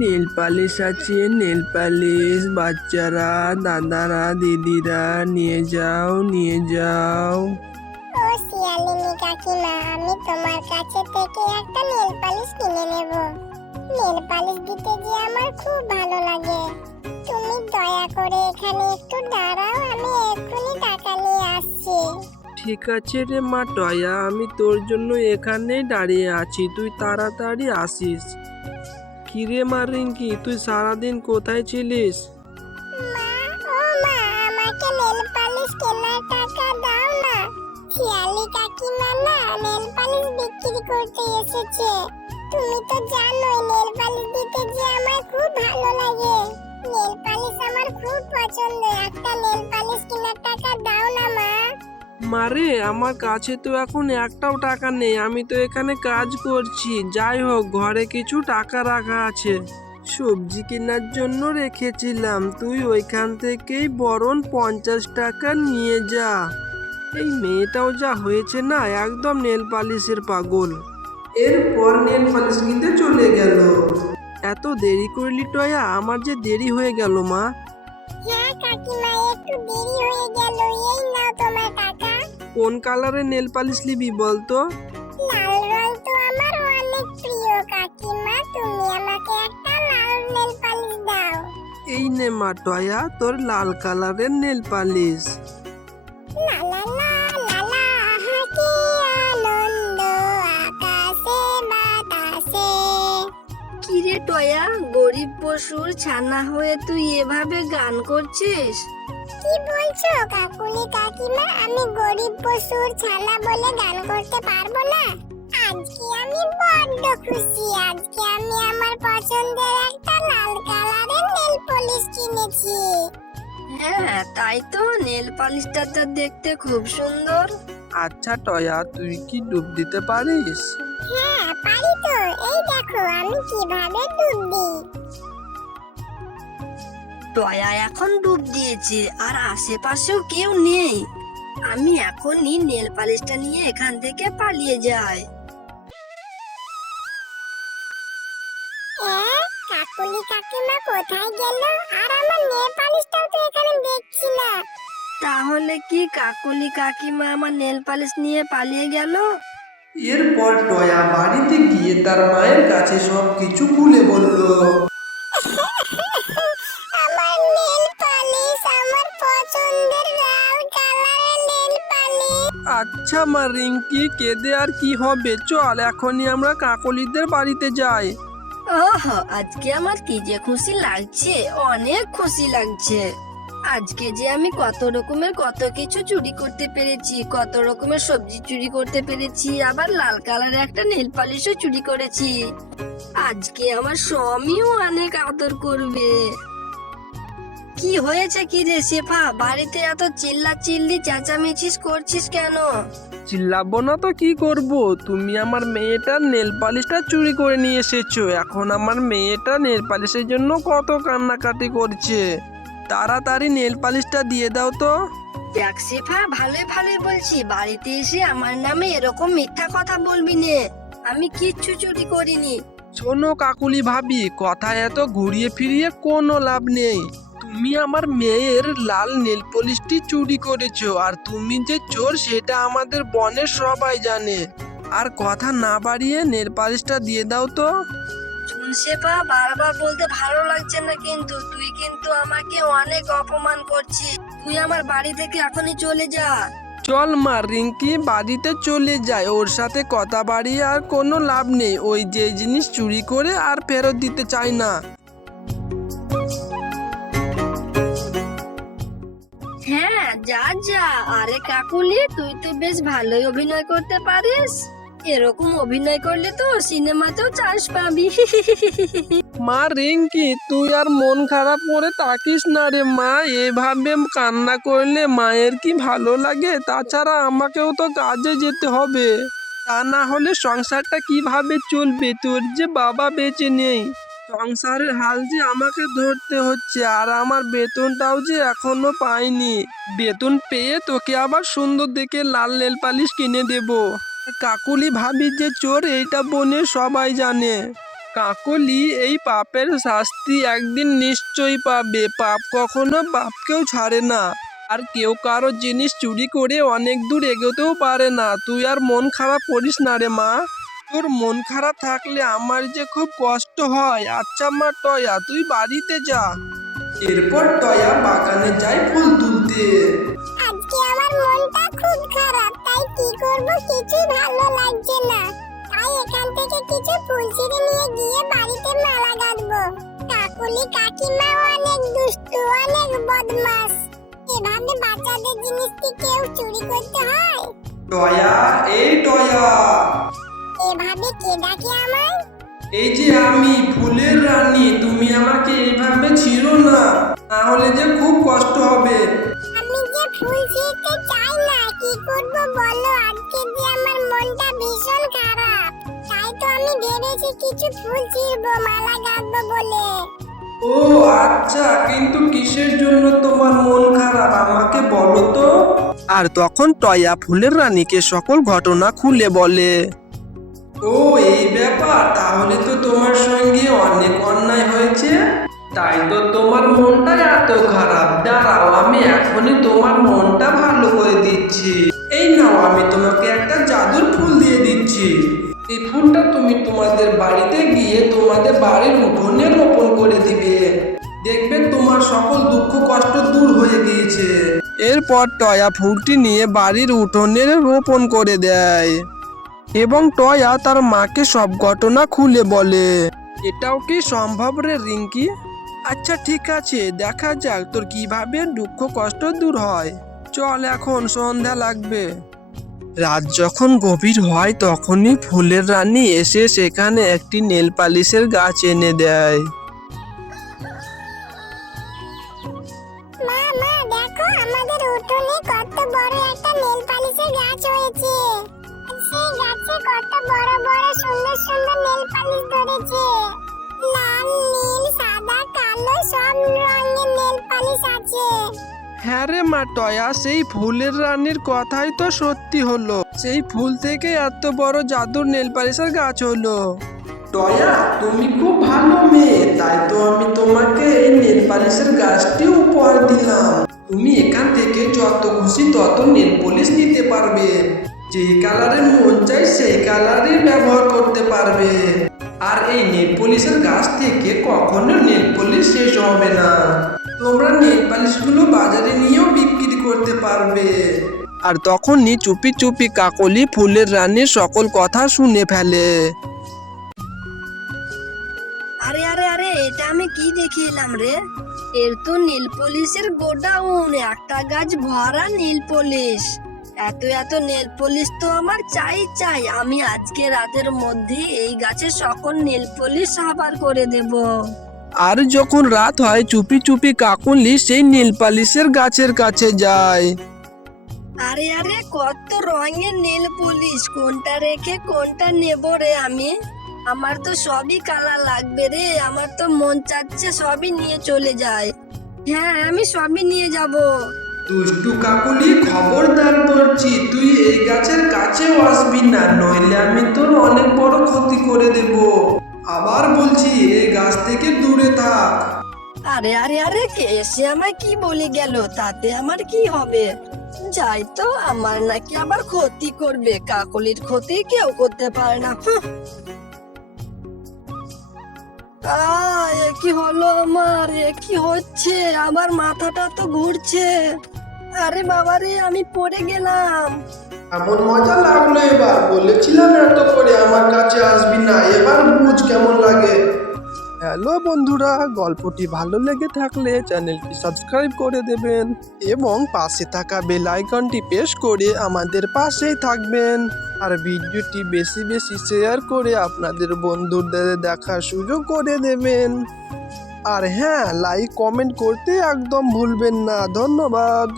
Nail polish আছে, nail polish. বাচ্চারা, দাদারা, দিদিরা, নিয়ে যাও, নিয়ে যাও। ও শিয়ালিনী কাকিমা, আমি তোমার কাছে থেকে একটা নেল পালিশ কিনে নেব। নেল পালিশ দিতে যে আমার খুব ভালো লাগে। তুমি দয়া করে এখানে একটু দাঁড়াও, আমি এক্ষুনি টাকা নিয়ে আসছি। ঠিক আছে রে মা টয়া, আমি তোর জন্য এখানেই দাঁড়িয়ে আছি, তুই তাড়াতাড়ি আসিস। কিরে মা রিঙ্কি, তুই সারাদিন কোথায় ছিলিস? মা, ও মা, আমাকে নেল পালিশ কেনার টাকা দাও না। শিয়ালি কাকিমা না নেল পালিশ বিক্রি করতে এসেছে। তুমি তো জানোই নেল পালিশ দিতে যে আমার খুব ভালো লাগে। নেল পালিশ আমার খুব পছন্দ। একটা নেল পালিশ কেনার টাকা দাও না মা। মারে, আমার কাছে তো এখন একটাও টাকা নেই, আমি তো এখানে কাজ করছি। যাই হোক, ঘরে কিছু টাকা রাখা আছে, সবজি কেনার জন্য রেখেছিলাম। তুই ওইখান থেকেই বরং 50 টাকা নিয়ে যা। এই মেয়েটাও যা হয়েছে না, একদম নেল পালিশের পাগল। এরপর নেল পালিশ কিনতে চলে গেল। এত দেরি করলি টয়া, আমার যে দেরি হয়ে গেল মা। হ্যাঁ কাকিমা, একটু দেরি হয়ে গেল। এই নাও তোমার টাকা। কোন কালারের নেল পালিশ নিবি বলতো? লাল রং তো আমার অনেক প্রিয় কাকিমা, তুমি আমাকে একটা লাল নেল পালিশ দাও। এই নে মা টয়া, তোর লাল কালারের নেল পালিশ। লা লা লা লা লা, আহা কি আনন্দ আকাশে বাতাসে। কিরে টয়া, গরিব পশুর ছানা হয়ে তুই এভাবে গান করছিস? কি বলছো কাকুলি কাকিমা, আমি গরিব পশুর ছানা বলে গান করতে পারবো না? আজকে আমি বড্ড খুশি। আজকে আমি আমার পছন্দের একটা লাল কালারের নেল পলিশ কিনেছি। হ্যাঁ, তাই তো, নেল পালিশটা তো দেখতে খুব সুন্দর। আচ্ছা টয়া, তুই কি ডুব দিতে পারিস? হ্যাঁ পারি তো, এই দেখো আমি কিভাবে ডুব দিই। টয়া এখন ডুব দিয়েছে আর আশেপাশেও কেউ নেই। আমি এখনই নেল পালিশটা নিয়ে এখান থেকে পালিয়ে যাই। কাকুলি কাকিমা কোথায় গেল? আর আমার নেল পালিশটাও তো এখানে দেখছি না। তাহলে কি কাকলি কাকিমা আমার নেল পালিশ নিয়ে পালিয়ে গেল? এরপর টয়া বাড়িতে গিয়ে তার মায়ের কাছে সবকিছু খুলে বলল। আমার নেল পালিশ, আমার পছন্দের লাল কালারের নেল পালিশ। আচ্ছা মা রিঙ্কি, কেঁদে আর কি হবে, চল এখনই আমরা কাকলিদের বাড়িতে যাই। ওহ, আজকে আমার কি যে খুশি লাগছে, অনেক খুশি লাগছে। আজকে যে আমি কত রকমের কত কিছু চুরি করতে পেরেছি, কত রকমের সবজি চুরি করতে পেরেছি, আবার লাল কালারের একটা নেল পালিশও চুরি করেছি। আজকে আমার স্বামীও অনেক আদর করবে। কি হয়েছে কি রে শেফা, বাড়িতে এত চিল্লাচিল্লি চেঁচামেচিস করছিস কেন? চিল্লাবো না তো কি করব, তুমি আমার মেয়েটার নেল পালিশটা চুরি করে নিয়ে এসেছো। এখন আমার মেয়েটা নেল পালিশের জন্য কত কান্নাকাটি করছে। তাড়াতাড়ি নেল পালিশটা দিয়ে দাও তো। দেখ শেফা, ভালোই ভালোই বলছি, বাড়িতে এসে আমার নামে এরকম মিথ্যা কথা বলবি নে। আমি কিচ্ছু চুরি করিনি। শোনো কাকুলি ভাবি, কথা এত ঘুরিয়ে ফিরিয়ে কোনো লাভ নেই। তুমি আমার মেয়ের লাল নেল পলিশটি চুরি করেছো, আর তুমি যে চোর সেটা আমাদের বনের সবাই জানে। আর কথা না বাড়িয়ে নেল পালিশটা দিয়ে দাও তো। শুন শেফা, বারবার বলতে ভালো লাগছে না, কিন্তু তুই কিন্তু আমাকে অনেক অপমান করছিস। তুই আমার বাড়ি থেকে এখনই চলে যা। চল মা রিঙ্কি, বাড়িতে চলে যায়, ওর সাথে কথা বাড়িয়ে আর কোনো লাভ নেই। ওই যে জিনিস চুরি করে আর ফেরত দিতে চায় না। হ্যাঁ, যা যা। আরে কাকুলি, তুই তো বেশ ভালোই অভিনয় করতে পারিস। এরকম অভিনয় করলে তো সিনেমাতেও চান্স পাবি। মা রিঙ্কি, তুই আর মন খারাপ করে থাকিস না রে মা। এভাবে কান্না করলে মায়ের কি ভালো লাগে? তাছাড়া আমাকেও তো কাজে যেতে হবে, তা না হলে সংসারটা কিভাবে চলবে? তোর যে বাবা বেঁচে নেই, সংসারের হাল যে আমাকে ধরতে হচ্ছে, আর আমার বেতনটাও যে এখনো পাইনি। বেতন পেয়ে তোকে আবার সুন্দর দেখে লাল নেল পালিশ কিনে দেব। কাকুলি ভাবি যে চোর, এইটা বনে সবাই জানে। কাকলি, এই পাপের শাস্তি একদিন নিশ্চয়ই পাবে। পাপ কখনো বাপকেও ছাড়ে না। আর কেউ কারো জিনিস চুরি করে অনেক দূর এগোতেও পারে না। তুই আর মন খারাপ করিস না রে মা। তোর মন খারাপ থাকলে আমার যে খুব কষ্ট হয়। আচ্ছা মা টয়া, তুই বাড়িতে যা। এরপর টয়া বাগানে যায় ফুল তুলতে। আজকে আমার মনটা খুব খারাপ, তাই কি করব কিছুই ভালো লাগছে না। তাই এখান থেকে কিছু ফুল ছিঁড়ে নিয়ে গিয়ে বাড়িতে মালা গাঁথবো। কাকুলি কাকিমা অনেক দুষ্টু, অনেক বদমাশ। এভাবে বাচ্চাদের জিনিস কি কেউ চুরি করতে হয়? টয়া, এই টয়া, এভাবে কে ডাকে আমায়? এই যে আমি ফুলের রানী। তুমি আমাকে এইভাবে ছিঁড়ো না, তাহলে যে খুব কষ্ট হবে। আমি যে ফুল ছিঁড়তে চাই না, কি করব বলো? আজকে যে আমার মনটা ভীষণ খারাপ, তাই তো আমি ভেবেছি কিছু ফুল ছিঁড়বো, মালা গাঁথবো বলে। ও আচ্ছা, কিন্তু কিসের জন্য তোমার মন খারাপ আমাকে বলো তো। আর তখন টয়া ফুলের রানীকে সকল ঘটনা খুলে বলে। ও এই ব্যাপার, তাহলে তো তোমার সঙ্গে অনেক অন্যায় হয়েছে, তাই তো তোমার মনটা এত খারাপ। দাঁড়াও, আমি এখনই তোমার মনটা ভালো করে দিচ্ছি। এই নাও, আমি তোমাকে একটা জাদুর ফুল দিয়ে দিচ্ছি। এই ফুলটা তুমি তোমাদের বাড়িতে গিয়ে তোমাদের বাড়ির উঠোনে রোপণ করে দিবে। দেখবে তোমার সকল দুঃখ কষ্ট দূর হয়ে গিয়েছে। এরপর টয়া ফুলটি নিয়ে বাড়ির উঠোনে রোপণ করে দেয় এবং টয়া তার মাকে সব ঘটনা খুলে বলে। এটাও কি সম্ভব রে রিঙ্কি? আচ্ছা ঠিক আছে, দেখা যাক তোর কিভাবে দুঃখ কষ্ট দূর হয়। চল, এখন সন্ধ্যা লাগবে। রাত যখন গভীর হয় তখনই ফুলের রানী এসে সেখানে একটি নেল পালিশের গাছ এনে দেয়। মা মা দেখো, আমাদের উঠোনে কত বড় একটা নেল পালিশের গাছ হয়েছে। সেই গাছে কত বড় বড় সুন্দর সুন্দর নেল পালিশ ধরেছে। লাল, নীল, সাদা, কালো সব রঙের নেল পালিশ আছে। হ্যাঁ রে মা টয়া, সেই ফুলের রানীর কথাই তো সত্যি হলো। সেই ফুল থেকে এত বড় জাদুর নেল পালিশের গাছ হলো। টয়া, তুমি খুব ভালো মেয়ে, তাই তো আমি তোমাকে এই নেল পালিশের গাছটি উপহার দিলাম। তুমি এখান থেকে যত খুশি তত নেল পলিশ নিতে পারবে। যেই কালারের মন চাই সেই কালারই ব্যবহার করতে পারবে। আর এই নেল পলিশের গাছ থেকে কখনো নেল পলিশ শেষ হবে না। তোমরা নেল পালিশগুলো বাজারে নিয়েও বিক্রি করতে পারবে। আর তখনই চুপি চুপি কাকলি ফুলের রানীর সকল কথা শুনে ফেলে। আরে আরে আরে, এটা আমি কি দেখে এলাম রে? এর তো নীল পলিশের গোডাউন, একটা গাছ ভরা নীল পলিশ। এত এত নেল পলিশ তো আমার চাই চাই। আমি আজকে রাতের মধ্যে এই গাছের সকল নেল পলিশ সাবার করে দেব। আর যখন রাত হয় চুপি চুপি কাকলি সেই নীল পালিশের গাছের কাছে যায়। আরে আরে, কত রঙের নেল পলিশ, কোনটা রেখে কোনটা নেব রে আমি? আমার তো সবই কালার লাগবে রে। আমার তো মন চাচ্ছে সবই নিয়ে চলে যায়। হ্যাঁ, আমি সবই নিয়ে যাব। দুষ্টু কাকলি, খবরদার বলছি, তুই এই গাছের কাছেও আসবি না, নইলে আমি তোর অনেক বড় ক্ষতি করে দেব। আবার বলছি, এই গাছ থেকে দূরে থাক। আরে আরে আরে, কে এসে আমায় কি বলে গেল? তাতে আমার কি হবে? যাই তো, আমার নাকি আবার ক্ষতি করবে। কাকলির ক্ষতি কেউ করতে পারে না। এ কি হলো আমার? এ কি হচ্ছে? আমার মাথাটা তো ঘুরছে। আরে বাবা রে, আমি পড়ে গেলাম। এমন মজা লাগলো এবার? বলেছিলাম এত করে আমার কাছে আসবি না, এবার বুঝ কেমন লাগে। হ্যালো বন্ধুরা, গল্পটি ভালো লেগে থাকলে চ্যানেলটি সাবস্ক্রাইব করে দেবেন এবং পাশে থাকা বেল আইকনটি প্রেস করে আমাদের পাশেই থাকবেন। আর ভিডিওটি বেশি বেশি শেয়ার করে আপনাদের বন্ধুদের দেখার সুযোগ করে দেবেন। আর হ্যাঁ, লাইক কমেন্ট করতে একদম ভুলবেন না। ধন্যবাদ।